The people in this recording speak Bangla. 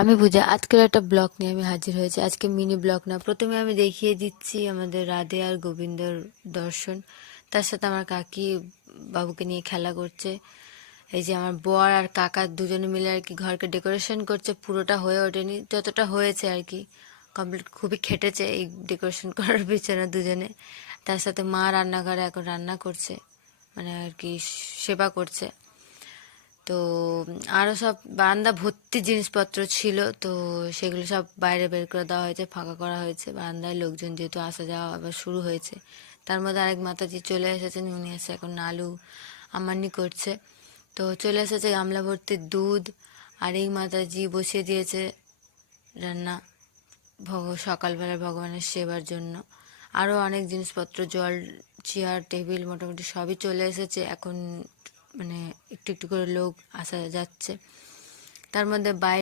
আমি বুঝি আজকের একটা ব্লগ নিয়ে আমি হাজির হয়েছি। আজকে মিনি ব্লগ না, প্রথমে আমি দেখিয়ে দিচ্ছি আমাদের রাধে আর গোবিন্দর দর্শন। তার সাথে আমার কাকি বাবুকে নিয়ে খেলা করছে। এই যে আমার বর আর কাকা দুজনে মিলে আর কি ঘরকে ডেকোরেশন করছে। পুরোটা হয়ে ওঠেনি, যতটা হয়েছে আর কি কমপ্লিট। খুবই খেটেছে এই ডেকোরেশন করার পিছনে দুজনে। তার সাথে মা রান্নাঘরে এখন রান্না করছে, মানে আর কি সেবা করছে। তো আরো সব বারান্দা ভর্তি জিনিসপত্র ছিল, তো সেগুলো সব বাইরে বের করে দেওয়া হয়েছে, ফাঁকা করা হয়েছে। বারান্দায় লোকজন যেহেতু আসা যাওয়া আবার শুরু হয়েছে, তার মধ্যে আরেক মাতাজি চলে এসেছেন। উনি এসে এখন আলু আমানি করছে। তো চলে এসেছে গামলা ভর্তি দুধ, আর এই মাতাজি বসিয়ে দিয়েছে রান্না সকালবেলা ভগবানের সেবার জন্য। আরও অনেক জিনিসপত্র, জল, চেয়ার, টেবিল মোটামুটি সবই চলে এসেছে। এখন মানে একটু একটু করে লোক আসা যাচ্ছে। তার মধ্যে বাইরে